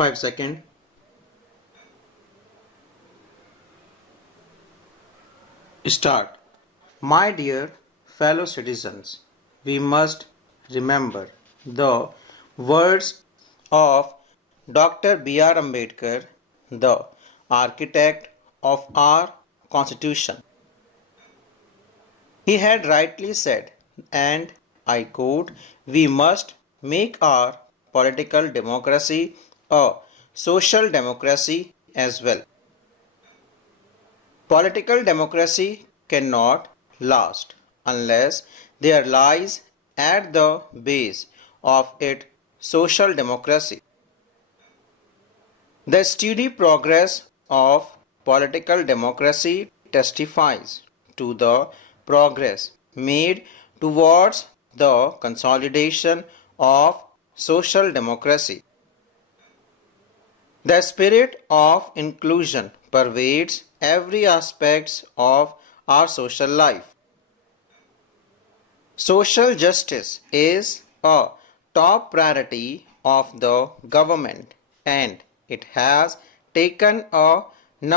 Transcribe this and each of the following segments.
5 seconds. Start. My dear fellow citizens, we must remember the words of Dr. B.R. Ambedkar, the architect of our Constitution. He had rightly said, and I quote, "We must make our political democracy a social democracy as well." Political democracy cannot last unless there lies at the base of it social democracy. The steady progress of political democracy testifies to the progress made towards the consolidation of social democracy. The spirit of inclusion pervades every aspect of our social life. Social justice is a top priority of the government, and it has taken a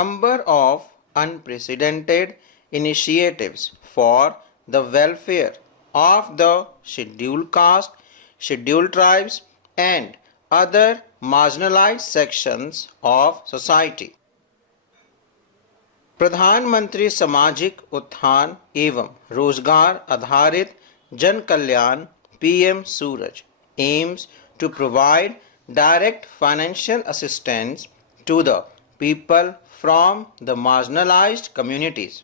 number of unprecedented initiatives for the welfare of the scheduled caste, scheduled tribes, and other marginalized sections of society. प्रधानमंत्री सामाजिक उत्थान एवं रोजगार आधारित जन कल्याण PM Suraj aims to provide direct financial assistance to the people from the marginalized communities.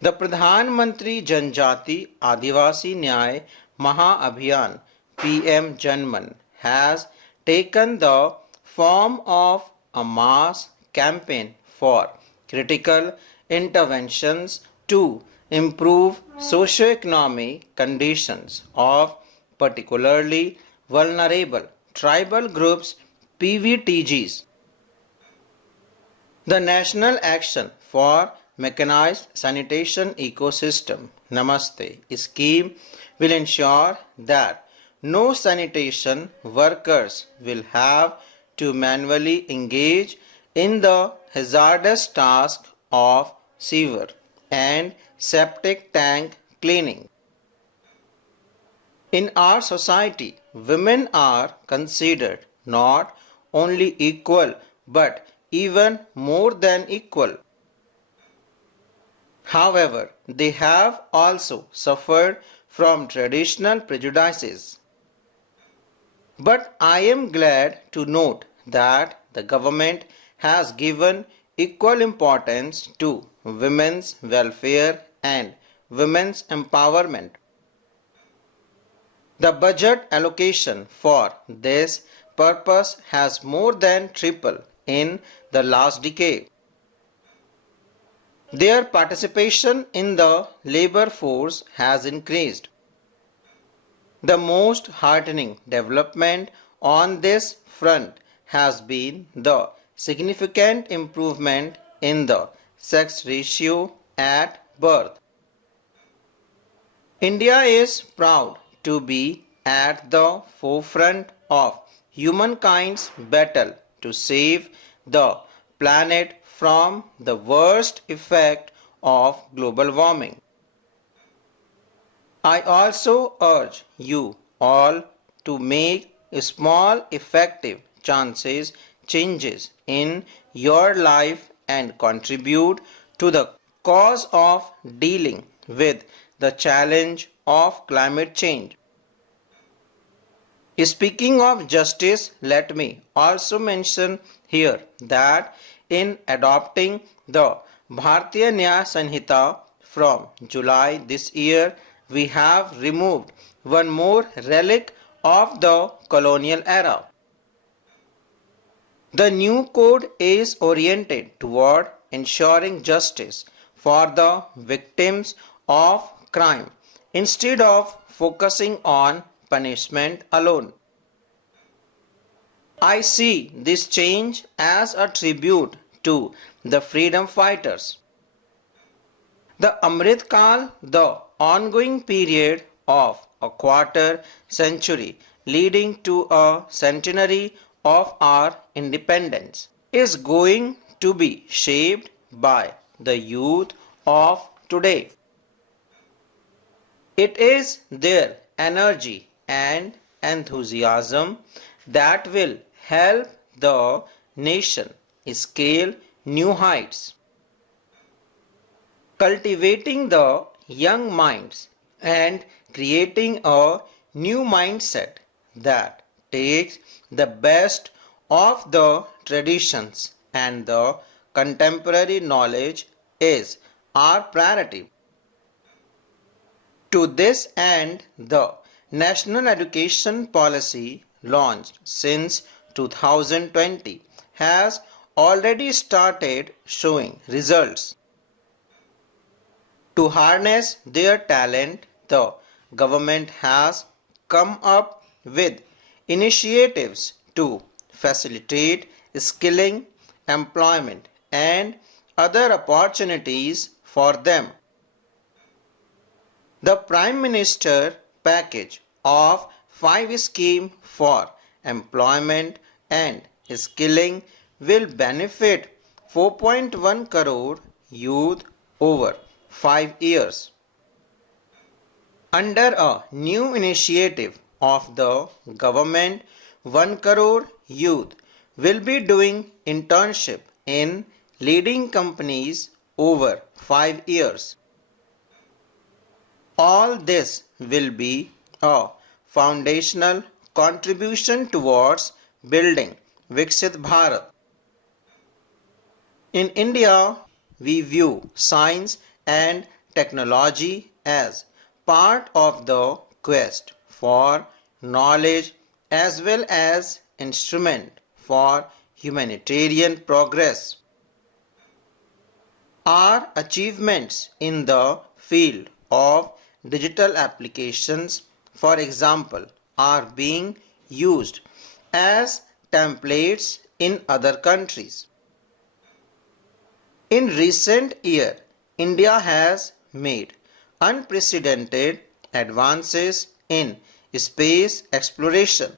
The प्रधानमंत्री जनजाति आदिवासी न्याय महाअभियान PM Janman has taken the form of a mass campaign for critical interventions to improve socio-economic conditions of particularly vulnerable tribal groups PVTGs. The National Action for Mechanized Sanitation Ecosystem Namaste scheme will ensure that no sanitation workers will have to manually engage in the hazardous task of sewer and septic tank cleaning. In our society, women are considered not only equal but even more than equal. However, they have also suffered from traditional prejudices. But I am glad to note that the government has given equal importance to women's welfare and women's empowerment. The budget allocation for this purpose has more than tripled in the last decade. Their participation in the labor force has increased. The most heartening development on this front has been the significant improvement in the sex ratio at birth. India is proud to be at the forefront of humankind's battle to save the planet from the worst effect of global warming. I also urge you all to make small effective changes in your life and contribute to the cause of dealing with the challenge of climate change. Speaking of justice, let me also mention here that in adopting the Bharatiya Nyaya Sanhita from July this year, we have removed one more relic of the colonial era. The new code is oriented toward ensuring justice for the victims of crime instead of focusing on punishment alone. I see this change as a tribute to the freedom fighters. The Amrit Kal, the ongoing period of a quarter century leading to a centenary of our independence is going to be shaped by the youth of today. It is their energy and enthusiasm that will help the nation scale new heights. Cultivating the young minds and creating a new mindset that takes the best of the traditions and the contemporary knowledge is our priority. To this end, the National Education Policy launched since 2020 has already started showing results. To harness their talent, the government has come up with initiatives to facilitate skilling, employment, and other opportunities for them. The Prime Minister package of 5 schemes for employment and skilling will benefit 4.1 crore youth over 5 years. Under a new initiative of the government, 1 crore youth will be doing internship in leading companies over 5 years. All this will be a foundational contribution towards building Viksit Bharat. In India, we view science and technology as part of the quest for knowledge as well as instrument for humanitarian progress. Our achievements in the field of digital applications, for example, are being used as templates in other countries. In recent years, India has made unprecedented advances in space exploration.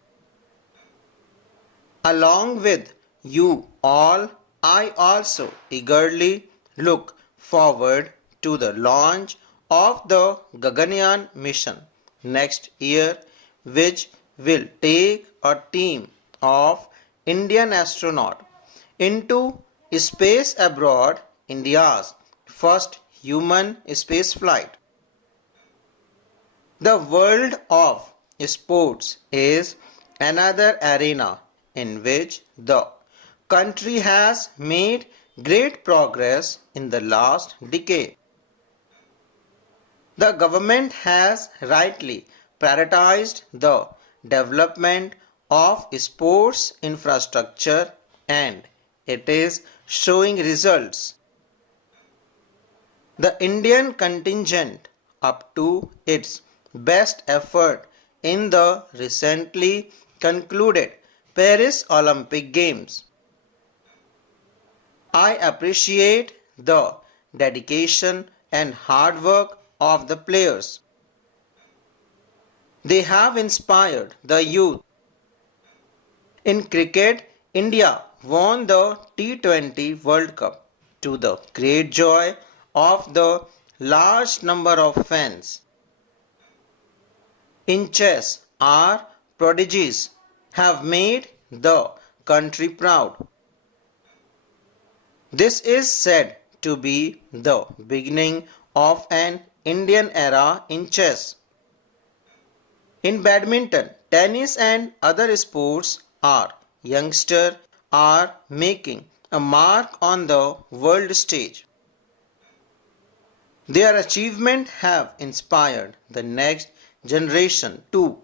Along with you all, I also eagerly look forward to the launch of the Gaganyaan mission next year, which will take a team of Indian astronauts into space aboard India's first human space flight. The world of sports is another arena in which the country has made great progress in the last decade. The government has rightly prioritized the development of sports infrastructure and it is showing results. The Indian contingent up to its best effort in the recently concluded Paris Olympic Games. I appreciate the dedication and hard work of the players. They have inspired the youth. In cricket, India won the T20 World Cup to the great joy of the large number of fans. In chess, our prodigies have made the country proud. This is said to be the beginning of an Indian era in chess. In badminton, tennis and other sports, our youngsters are making a mark on the world stage. Their achievements have inspired the next generation too.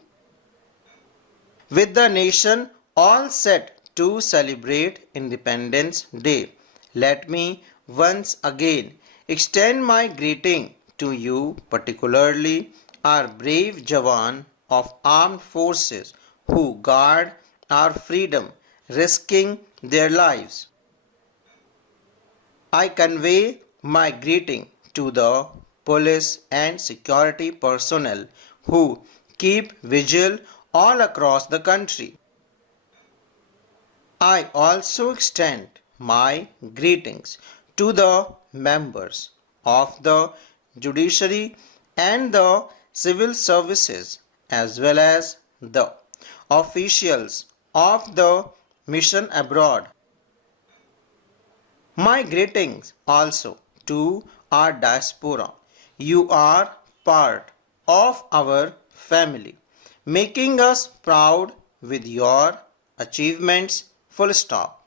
With the nation all set to celebrate Independence Day, let me once again extend my greeting to you, particularly our brave Jawan of armed forces who guard our freedom, risking their lives. I convey my greeting to the police and security personnel who keep vigil all across the country. I also extend my greetings to the members of the judiciary and the civil services as well as the officials of the mission abroad. My greetings also to our diaspora. You are part of our family, making us proud with your achievements. Full stop.